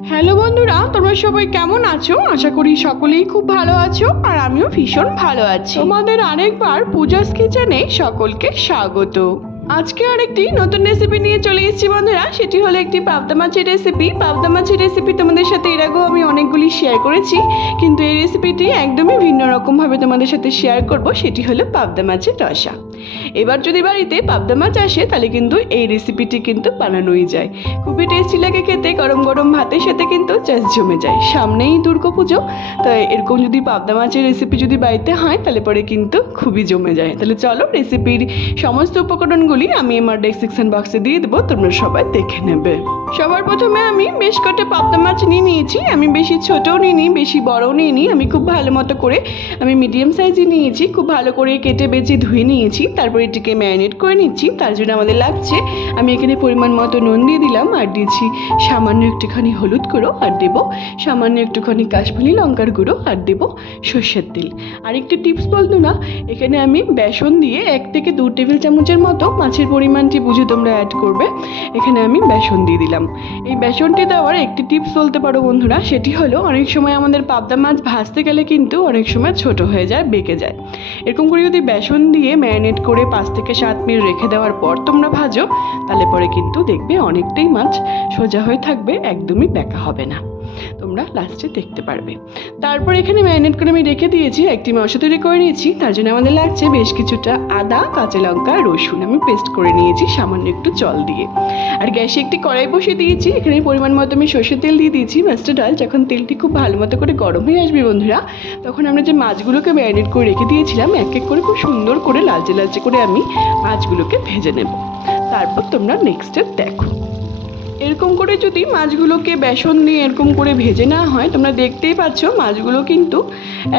Hello বন্ধুরা, তোমরা সবাই কেমন আছো? আশা করি সকলেই খুব ভালো আছো আর আমিও ভীষণ ভালো আছি। তোমাদের আরেকবার পূজাস কিচেনে সকলকে স্বাগত। আজকে আরেকটি নতুন রেসিপি নিয়ে চলে এসেছি বন্ধুরা, সেটি হলো একটি পাবদা মাছের রেসিপি পাবদা মাছের রেসিপি তোমাদের সাথে এর আগেও আমি অনেকগুলি শেয়ার করেছি, কিন্তু এই রেসিপিটি একদমই ভিন্ন রকমভাবে তোমাদের সাথে শেয়ার করব, সেটি হলো পাবদা মাছের রসা। এবার যদি বাড়িতে পাবদা মাছ আসে, তাহলে কিন্তু এই রেসিপিটি কিন্তু বানানোই যায়। খুবই টেস্টি লাগে খেতে, গরম গরম ভাতের সাথে কিন্তু জাস্ট জমে যায়। সামনেই দুর্গা পুজো, তাই এরকম যদি পাবদা মাছের রেসিপি যদি বাড়িতে হয়, তাহলে পরে কিন্তু খুবই জমে যায়। তাহলে চলো রেসিপির সমস্ত উপকরণগুলি আমি আমার ডেসক্রিপশন বক্সে দিয়ে দেবো, তোমরা সবাই দেখে নেবে। সবার প্রথমে আমি বেশ কটা পাবদা মাছ নিয়ে নিয়েছি। আমি বেশি ছোটও নিইনি, বেশি বড়ও নিইনি। আমি খুব ভালো মতো করে আমি মিডিয়াম সাইজই নিয়েছি। খুব ভালো করে কেটে বেছে ধুয়ে নিয়েছি। তারপর এটিকে ম্যারিনেট করে নিচ্ছি। তার জন্য আমাদের লাগছে, আমি এখানে পরিমাণ মতো নুন দিয়ে দিলাম, আর দিয়েছি সামান্য একটুখানি হলুদ গুঁড়ো, আর দেব সামান্য একটুখানি কাশ্মীরি লঙ্কার গুঁড়ো, আর দেব সর্ষের তেল। আর একটি টিপস বলতো না, এখানে আমি বেসন দিয়ে এক থেকে দু টেবিল চামচের মতো মাছের পরিমাণটি বুঝে তোমরা অ্যাড করবে। এখানে আমি বেসন দিয়ে দিলাম। এই বেসনটি দেওয়ার একটি টিপস বলতে পারো বন্ধুরা, সেটি হলো অনেক সময় আমাদের পাবদা মাছ ভাজতে গেলে কিন্তু অনেক সময় ছোট হয়ে যায়, বেঁকে যায়। এরকম করে যদি বেসন দিয়ে ম্যারিনেট করে পাঁচ থেকে সাত মিনিট রেখে দেওয়ার পর তোমরা ভাজো, তাহলে পরে কিন্তু দেখবে অনেকটাই মাছ সোজা হয়ে থাকবে, একদমই বেঁকা হবে না। তোমরা লাস্টে দেখতে পারবে। তারপর এখানে ম্যারিনেট করে আমি রেখে দিয়েছি, একটি মশলা তৈরি করে নিয়েছি, তার জন্য আমাদের লাগছে বেশ কিছুটা আদা, কাঁচা লঙ্কা, রসুন। আমি পেস্ট করে নিয়েছি সামান্য একটু জল দিয়ে। আর গ্যাসে একটি কড়াই বসিয়ে দিয়েছি, এখানে পরিমাণ মতো আমি সর্ষের তেল দিয়ে দিয়েছি। মাস্টার্ড অয়েল যখন তেলটি খুব ভালো মতো করে গরম হয়ে আসবে বন্ধুরা, তখন আমরা যে মাছগুলোকে ম্যারিনেট করে রেখে দিয়েছিলাম, এক এক করে খুব সুন্দর করে লালচে লালচে করে আমি মাছগুলোকে ভেজে নেব। তারপর তোমরা নেক্সট দেখো। এরকম করে যদি মাছগুলোকে বেসন দিয়ে এরকম করে ভেজে নেওয়া হয়, তোমরা দেখতেই পাচ্ছ মাছগুলো কিন্তু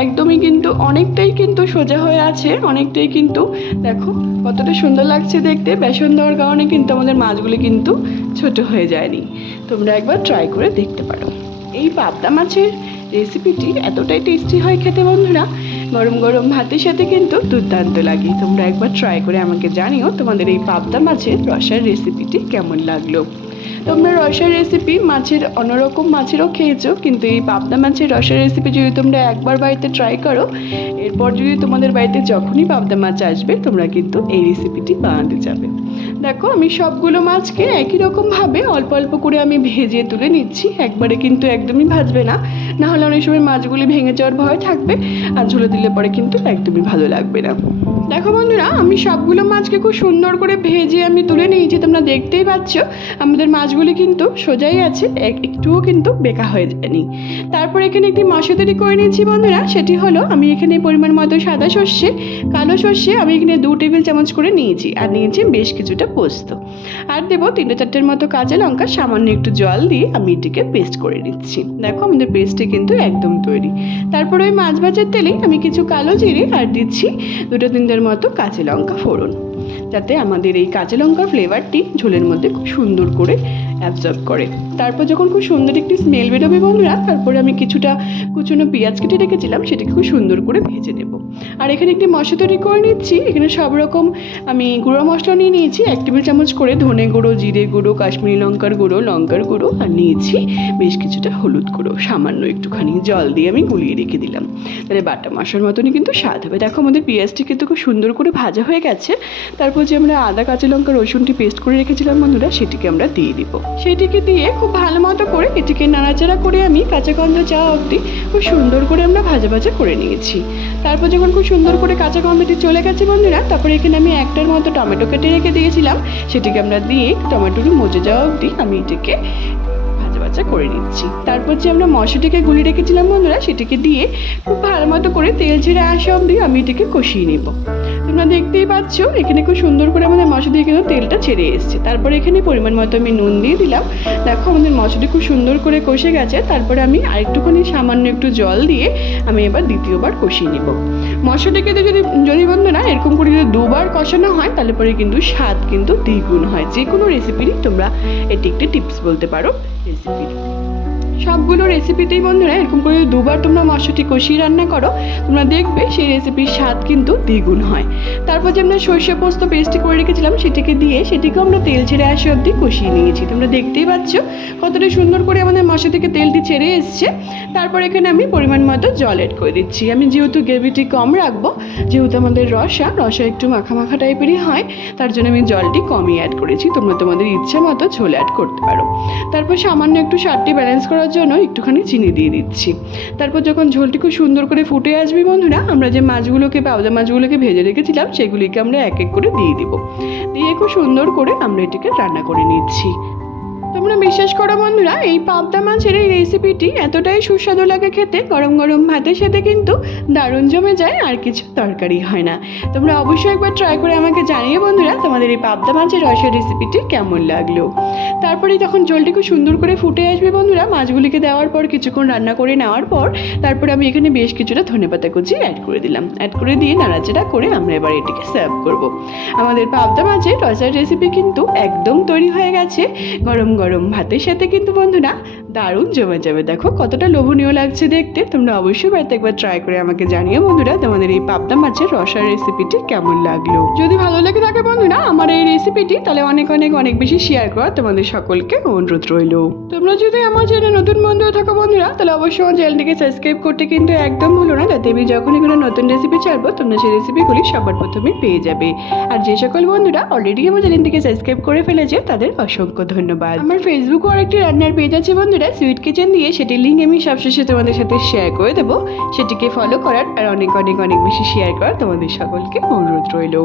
একদমই কিন্তু অনেকটাই কিন্তু সোজা হয়ে আছে, অনেকটাই কিন্তু দেখো কতটা সুন্দর লাগছে দেখতে। বেসন দেওয়ার কারণে কিন্তু আমাদের মাছগুলো কিন্তু ছোট হয়ে যায়নি। তোমরা একবার ট্রাই করে দেখতে পারো। এই পাবদা মাছের রেসিপিটি এতটাই টেস্টি হয় খেতে বন্ধুরা, গরম গরম ভাতের সাথে কিন্তু দুর্দান্ত লাগে। তোমরা একবার ট্রাই করে আমাকে জানিও তোমাদের এই পাবদা মাছের রসার রেসিপিটি কেমন লাগল। তোমরা রসার রেসিপি মাছের অন্যরকম মাছেরও খেয়েছো, কিন্তু এই পাবদা মাছের রসার রেসিপি যদি তোমরা একবার বাড়িতে ট্রাই করো, এরপর যদি তোমাদের বাড়িতে যখনই পাবদা মাছ আসবে, তোমরা কিন্তু এই রেসিপিটি বানাতে যাবে। দেখো, আমি সবগুলো মাছকে একই রকমভাবে অল্প অল্প করে আমি ভেজে তুলে নিচ্ছি, একবারে কিন্তু একদমই ভাজবে না। না হলে অনেক সময় মাছগুলি ভেঙে যাওয়ার ভয় থাকবে, আর ঝুলে দিলে পরে কিন্তু একদমই ভালো লাগবে না। দেখো বন্ধুরা, আমি সবগুলো মাছকে খুব সুন্দর করে ভেজে আমি তুলে নিয়েছি, তোমরা দেখতেই পাচ্ছ, আমাদের মাছগুলি কিন্তু সোজাই আছে, এক- একটুও কিন্তু বেকা হয়ে যায়নি। তারপর এখানে একটি মশলা তৈরি করে নিয়েছি বন্ধুরা, সেটি হলো আমি এখানে পরিমাণ মতো সাদা সর্ষে, কালো সর্ষে, আমি এখানে দু টেবিল চামচ করে নিয়েছি, আর নিয়েছি বেশ কিছুটা পোস্ত। আর দেবো তিনটে চারটের মতো কাঁচা লঙ্কা, সামান্য একটু জল দিয়ে আমি এটিকে পেস্ট করে নিচ্ছি। দেখো আমাদের পেস্টটি কিন্তু একদম তৈরি। তারপরে ওই মাছ ভাজার তেলেই আমি কিছু কালো জিরে আর দিচ্ছি দুটো তিনটের মতো কাঁচা লঙ্কা ফোড়ন। যাতে আমাদের এই কাঁচা লঙ্কার ফ্লেভারটি ঝোলের মধ্যে খুব সুন্দর করে অ্যাবজর্ব করে। তারপর যখন খুব সুন্দর একটি স্মেল বেরোবে বন্ধুরা, তারপরে আমি কিছুটা কুচনো পেঁয়াজ কেটে রেখেছিলাম, সেটাকে খুব সুন্দর করে ভেজে নেব। আর এখানে একটি মশলা তৈরি করে নিচ্ছি। এখানে সব রকম আমি গুঁড়ো মশলা নিয়ে নিয়েছি। এক টেবিল চামচ করে ধনে গুঁড়ো, জিরে গুঁড়ো, কাশ্মীরি লঙ্কার গুঁড়ো লঙ্কার গুঁড়ো, আর নিয়েছি বেশ কিছুটা হলুদ গুঁড়ো। সামান্য একটুখানি জল দিয়ে আমি গুলিয়ে রেখে দিলাম। তাহলে বাটা মশলার মতনই কিন্তু স্বাদ হবে। দেখো আমাদের পেঁয়াজটি কিন্তু খুব সুন্দর করে ভাজা হয়ে গেছে। তারপর যে আমরা আদা, কাঁচা লঙ্কা, রসুনটি পেস্ট করে রেখেছিলাম বন্ধুরা, সেটিকে আমরা দিয়ে দিব। সেটিকে দিয়ে খুব ভালো মতো করে এটিকে নাড়াচাড়া করে আমি কাঁচা গন্ধ চাওয়া অবধি খুব সুন্দর করে আমরা ভাজা ভাজা করে নিয়েছি। তারপর যখন খুব সুন্দর করে কাঁচা গন্ধটি চলে গেছে বন্ধুরা, তারপরে এখানে আমি একটার মতো টমেটো কেটে রেখে দিয়েছিলাম। সেটিকে আমরা দিয়ে টমেটোটি মজে যাওয়া অবধি আমি এটিকে ভাজা ভাজা করে নিচ্ছি। তারপর যে আমরা মশলাটিকে গুলি রেখেছিলাম বন্ধুরা, সেটিকে দিয়ে খুব ভালো মতো করে তেল ছেড়ে আসা অবধি আমি এটিকে কষিয়ে নেব। তোমরা দেখতেই পাচ্ছ, এখানে খুব সুন্দর করে আমাদের মশলা দিয়ে কিন্তু তেলটা ছেড়ে এসছে। তারপরে এখানে পরিমাণ মতো আমি নুন দিয়ে দিলাম। দেখো আমাদের মশলাটি খুব সুন্দর করে কষে গেছে। তারপরে আমি আরেকটুখানি সামান্য একটু জল দিয়ে আমি এবার দ্বিতীয়বার কষিয়ে নিব। মশলাটাকে যদি যদি বন্ধুরা এরকম করে যদি দুবার কষানো হয়, তাহলে পরে কিন্তু স্বাদ কিন্তু দ্বিগুণ হয়। যে কোনো রেসিপিরই তোমরা এটি একটি টিপস বলতে পারো। রেসিপির সবগুলো রেসিপিতেই বন্ধুরা, এরকম করে দুবার তোমরা মশলাটি কষিয়ে রান্না করো, তোমরা দেখবে সেই রেসিপির স্বাদ কিন্তু দ্বিগুণ হয়। তারপর যে আমরা সর্ষে পোস্ত পেস্ট করে রেখেছিলাম, সেটিকে দিয়ে সেটিকেও আমরা তেল ছেড়ে আসে অবধি কষিয়ে নিয়েছি। তোমরা দেখতেই পাচ্ছ কতটা সুন্দর করে আমাদের মশলা থেকে তেলটি ছেড়ে এসছে। তারপর এখানে আমি পরিমাণ মতো জল অ্যাড করে দিচ্ছি। আমি যেহেতু গ্রেভিটি কম রাখব, যেহেতু আমাদের রসা রসা একটু মাখা মাখা টাইপেরই হয়, তার জন্য আমি জলটি কমই অ্যাড করেছি। তোমরা তোমাদের ইচ্ছা মতো ঝোল অ্যাড করতে পারো। তারপর সামান্য একটু স্বাদটি ব্যালেন্স করার জন্য একটুখানি চিনি দিয়ে দিচ্ছি। তারপর যখন ঝোলটি খুব সুন্দর করে ফুটে আসবে বন্ধুরা, আমরা যে মাছগুলোকে, পাওদা মাছগুলোকে ভেজে রেখেছিলাম, সেগুলিকে আমরা এক এক করে দিয়ে দিব। দিয়ে খুব সুন্দর করে আমরা এটিকে রান্না করে নিচ্ছি। তোমরা বিশ্বাস করো বন্ধুরা, এই পাবদা মাছের এই রেসিপিটি এতটাই সুস্বাদু লাগে খেতে, গরম গরম ভাতের সাথে কিন্তু দারুণ জমে যায়, আর কিছু তরকারি হয় না। তোমরা অবশ্যই একবার ট্রাই করে আমাকে জানিয়ে বন্ধুরা, তোমাদের এই পাবদা মাছের রসের রেসিপিটি কেমন লাগল। তারপরে যখন জলটি খুব সুন্দর করে ফুটে আসবে বন্ধুরা, মাছগুলিকে দেওয়ার পর, কিছুক্ষণ রান্না করে নেওয়ার পর, তারপরে আমি এখানে বেশ কিছুটা ধনেপাতা কুচি অ্যাড করে দিলাম। অ্যাড করে দিয়ে নাড়াচাড়া করে আমরা এবার এটিকে সার্ভ করব। আমাদের পাবদা মাছের রসার রেসিপি কিন্তু একদম তৈরি হয়ে গেছে। গরম গরম ভাতের সাথে কিন্তু বন্ধুরা দারুণ জমে যাবে। দেখো কতটা লোভনীয় লাগছে দেখতে। তোমরা অবশ্যই বাড়িতে একবার ট্রাই করে আমাকে জানিও বন্ধুরা তোমাদের এই পাবদা মাছের রসার রেসিপিটি কেমন লাগল। যদি ভালো লেগে থাকে বন্ধুরা আমার এই রেসিপিটি তাহলে অনেক অনেক অনেক বেশি শেয়ার করা তোমাদের সকলকে অনুরোধ রইল। তোমরা যদি আমার চ্যানেলে নতুন বন্ধু থাকো বন্ধুরা, তাহলে অবশ্যই আমার চ্যানেলটিকে সাবস্ক্রাইব করতে কিন্তু একদম ভুলো না। যাতে আমি যখনই কোনো নতুন রেসিপি ছাড়বো, তোমরা সেই রেসিপিগুলি সবার প্রথমে পেয়ে যাবে। আর যে সকল বন্ধুরা অলরেডি আমার চ্যানেলটিকে সাবস্ক্রাইব করে ফেলেছে, তাদের অসংখ্য ধন্যবাদ। আমার ফেসবুক আর একটি রান্নার পেজ আছে বন্ধুরা সুইট কিচেন দিয়ে সেটির লিঙ্ক আমি সবশেষে তোমাদের সাথে শেয়ার করে দেবো। সেটিকে ফলো করার আর অনেক অনেক অনেক বেশি শেয়ার করার তোমাদের সকলকে অনুরোধ রইল।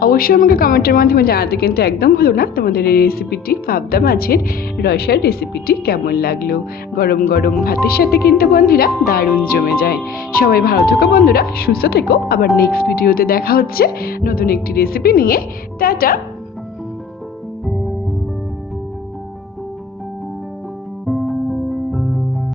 অবশ্যই আমাকে কমেন্টের মাধ্যমে জানাতে কিন্তু একদম ভুলো না তোমাদের এই রেসিপিটি পাবদা মাছের রসার রেসিপিটি কেমন লাগল। গরম গরম ভাতের সাথে কিন্তু বন্ধুরা দারুণ জমে যায়। সবাই ভালো থেকো বন্ধুরা, সুস্থ থেকো। আবার নেক্সট ভিডিওতে দেখা হচ্ছে নতুন একটি রেসিপি নিয়ে। টাটা!